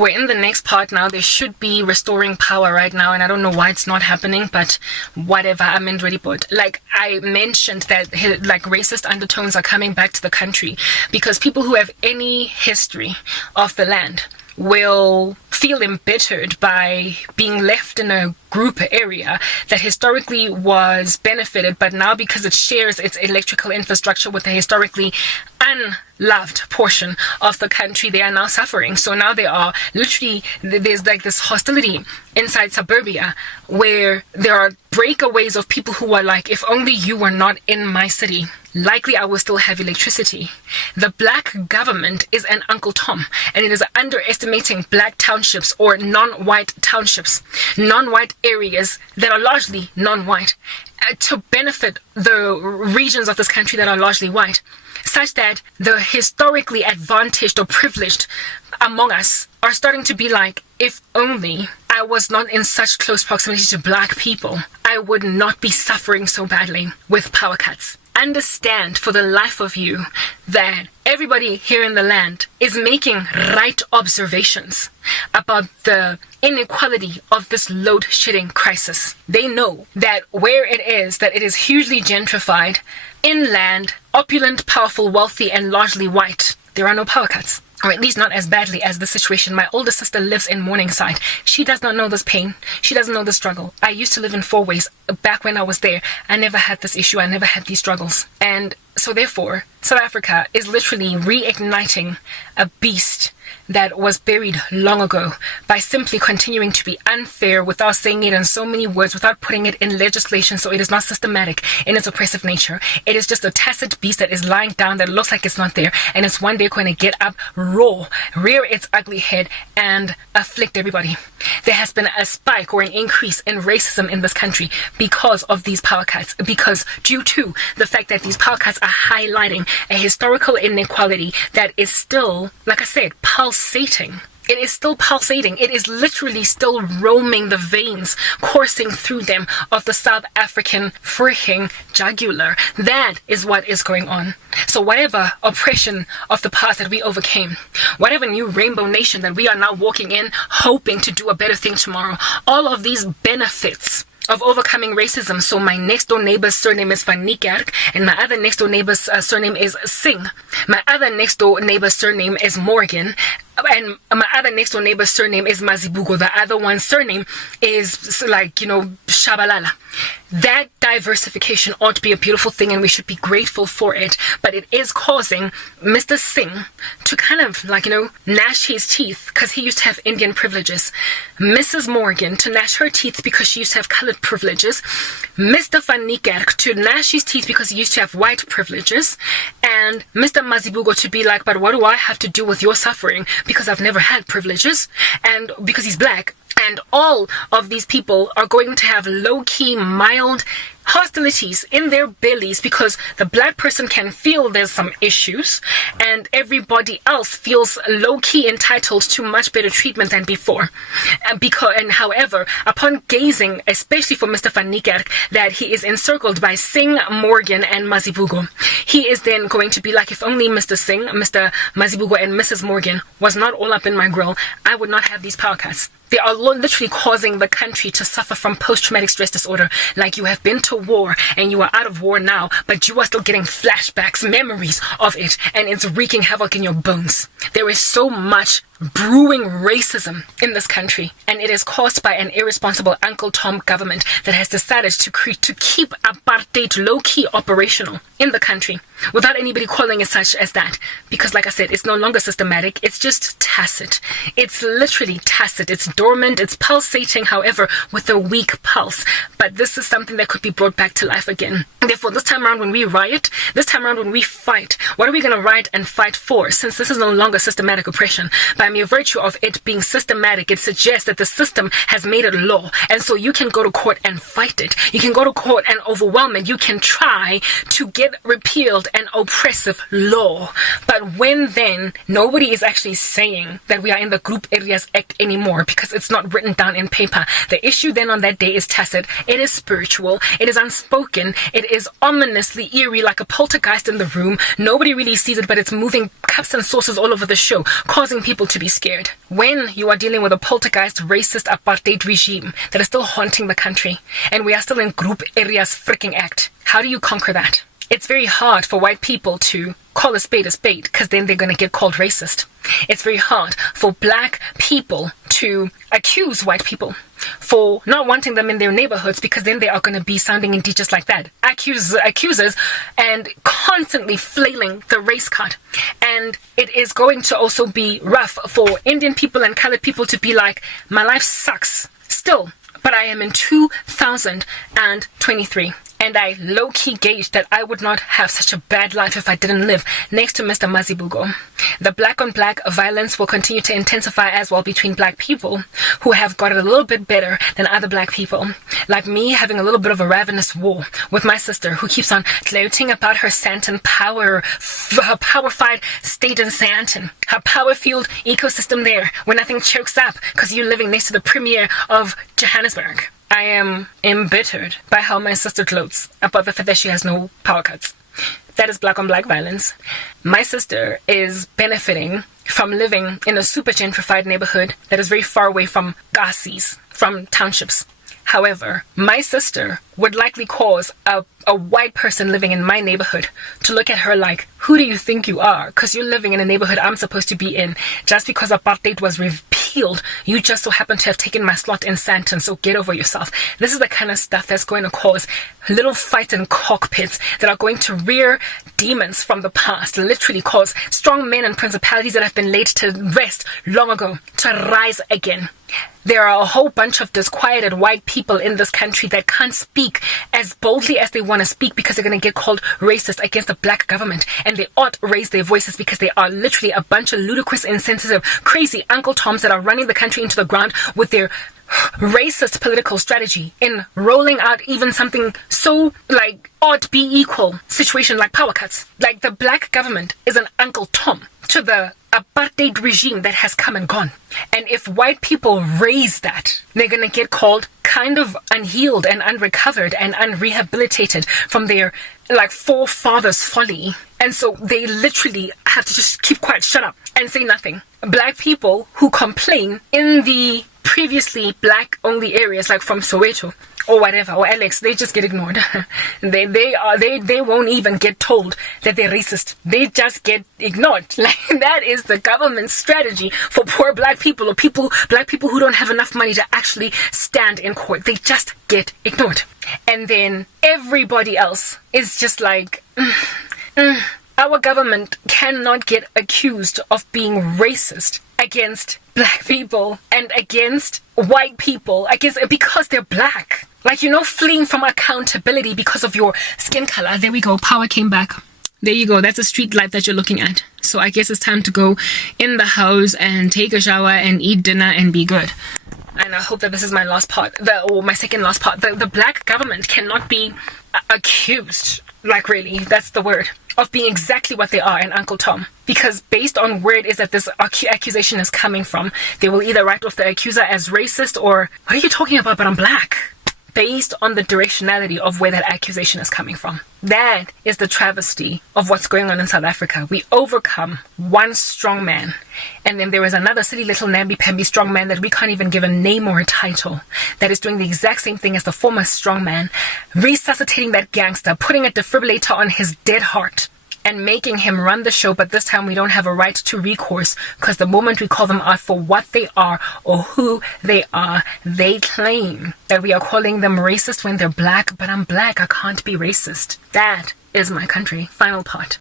We're in the next part now. They should be restoring power right now, and I don't know why it's not happening, but whatever. I'm in ready board. Like I mentioned that like racist undertones are coming back to the country because people who have any history of the land will feel embittered by being left in a group area that historically was benefited, but now because it shares its electrical infrastructure with a historically unloved portion of the country, they are now suffering. So now they are literally, there's like this hostility inside suburbia where there are breakaways of people who are like, if only you were not in my city, likely I will still have electricity. The black government is an Uncle Tom, and it is underestimating black townships or non-white townships, non-white areas that are largely non-white, to benefit the regions of this country that are largely white, such that the historically advantaged or privileged among us are starting to be like, if only I was not in such close proximity to black people, I would not be suffering so badly with power cuts. Understand for the life of you that everybody here in the land is making right observations about the inequality of this load shedding crisis. They know that where it is hugely gentrified, inland, opulent, powerful, wealthy, and largely white, there are no power cuts. Or at least not as badly as the situation. My older sister lives in Morningside. She does not know this pain. She doesn't know the struggle. I used to live in Four Ways. Back when I was there, I never had this issue. I never had these struggles. And so therefore, South Africa is literally reigniting a beast that was buried long ago by simply continuing to be unfair without saying it in so many words, without putting it in legislation, so it is not systematic in its oppressive nature. It is just a tacit beast that is lying down, that looks like it's not there, and it's one day going to get up, roar, rear its ugly head, and afflict everybody. There has been a spike or an increase in racism in this country because of these power cuts, because due to the fact that these power cuts are highlighting a historical inequality that is still, like I said, pulsating. It is still pulsating. It is literally still roaming the veins, coursing through them of the South African freaking jugular. That is what is going on. So whatever oppression of the past that we overcame, whatever new rainbow nation that we are now walking in, hoping to do a better thing tomorrow, all of these benefits of overcoming racism. So my next door neighbor's surname is Van Niekerk, and my other next door neighbor's surname is Singh. My other next door neighbor's surname is Morgan, and my other next door neighbor's surname is Mazibugo. The other one's surname is like, Shabalala. That diversification ought to be a beautiful thing, and we should be grateful for it. But it is causing Mr. Singh to kind of gnash his teeth because he used to have Indian privileges. Mrs. Morgan to gnash her teeth because she used to have colored privileges. Mr. Van Niekerk to gnash his teeth because he used to have white privileges. And Mr. Mazibugo to be like, but what do I have to do with your suffering? Because I've never had privileges, and because he's black. And all of these people are going to have low-key, mild hostilities in their bellies because the black person can feel there's some issues, and everybody else feels low-key entitled to much better treatment than before. And however, upon gazing, especially for Mr. Van Niekerk, that he is encircled by Singh, Morgan, and Mazibugo, he is then going to be like, if only Mr. Singh, Mr. Mazibugo, and Mrs. Morgan was not all up in my grill, I would not have these power cuts. They are literally causing the country to suffer from post-traumatic stress disorder. Like you have been to war and you are out of war now, but you are still getting flashbacks, memories of it, and it's wreaking havoc in your bones. There is so much brewing racism in this country, and it is caused by an irresponsible Uncle Tom government that has decided to keep apartheid low-key operational in the country without anybody calling it such as that, because like I said, it's no longer systematic, it's just tacit. It's literally tacit, it's dormant, it's pulsating, however, with a weak pulse, but this is something that could be brought back to life again. Therefore, this time around when we riot, this time around when we fight, what are we going to riot and fight for, since this is no longer systematic oppression? By mere virtue of it being systematic, it suggests that the system has made it law, and so you can go to court and fight it. You can go to court and overwhelm it. You can try to get repealed an oppressive law. But when then nobody is actually saying that we are in the Group Areas Act anymore because it's not written down in paper, the issue then on that day is tacit. It is spiritual. It is unspoken. It is ominously eerie, like a poltergeist in the room. Nobody really sees it, but it's moving cups and saucers all over the show, causing people to be scared. When you are dealing with a poltergeist, racist apartheid regime that is still haunting the country, and we are still in group areas freaking act, how do you conquer that? It's very hard for white people to call a spade, because then they're going to get called racist. It's very hard for black people to accuse white people for not wanting them in their neighborhoods, because then they are going to be sounding indeed just like that. Accusers and constantly flailing the race card. And it is going to also be rough for Indian people and colored people to be like, my life sucks still, but I am in 2023. And I low-key gauged that I would not have such a bad life if I didn't live next to Mr. Mazibuko. The black-on-black violence will continue to intensify as well between black people who have got it a little bit better than other black people. Like me having a little bit of a ravenous war with my sister who keeps on gloating about her Santon power, her power-fied state in Santon, her power-fueled ecosystem there where nothing chokes up because you're living next to the premier of Johannesburg. I am embittered by how my sister gloats about the fact that she has no power cuts. That is black on black violence. My sister is benefiting from living in a super gentrified neighborhood that is very far away from gassies, from townships. However, my sister would likely cause a white person living in my neighborhood to look at her like, who do you think you are? Because you're living in a neighborhood I'm supposed to be in. Just because apartheid was repealed, you just so happen to have taken my slot in Santon, so get over yourself. This is the kind of stuff that's going to cause little fights in cockpits that are going to rear demons from the past, literally cause strong men and principalities that have been laid to rest long ago to rise again. There are a whole bunch of disquieted white people in this country that can't speak as boldly as they want to speak because they're going to get called racist against the black government, and they ought to raise their voices because they are literally a bunch of ludicrous, insensitive, crazy Uncle Toms that are running the country into the ground with their racist political strategy in rolling out even something so like ought be equal situation like power cuts. Like the black government is an Uncle Tom to the apartheid regime that has come and gone. And if white people raise that, they're going to get called kind of unhealed and unrecovered and unrehabilitated from their like forefathers' folly. And so they literally have to just keep quiet, shut up, and say nothing. Black people who complain in the previously black only areas like from Soweto or whatever, or Alex, they just get ignored. they won't even get told that they're racist. They just get ignored. Like that is the government's strategy for poor black people or black people who don't have enough money to actually stand in court. They just get ignored. And then everybody else is just like our government cannot get accused of being racist against black people and against white people, because they're black. Like, fleeing from accountability because of your skin color. There we go. Power came back. There you go. That's a street light that you're looking at. So I guess it's time to go in the house and take a shower and eat dinner and be good. And I hope that this is my last part, my second last part. The black government cannot be accused, like really, that's the word, of being exactly what they are, an Uncle Tom. Because based on where it is that this accusation is coming from, they will either write off the accuser as racist or, what are you talking about, but I'm black? Based on the directionality of where that accusation is coming from. That is the travesty of what's going on in South Africa. We overcome one strong man, and then there is another silly little namby-pamby strong man that we can't even give a name or a title, that is doing the exact same thing as the former strong man, resuscitating that gangster, putting a defibrillator on his dead heart, and making him run the show. But this time we don't have a right to recourse, because the moment we call them out for what they are or who they are, they claim that we are calling them racist when they're black. But I'm black, I can't be racist. That is my country. Final part.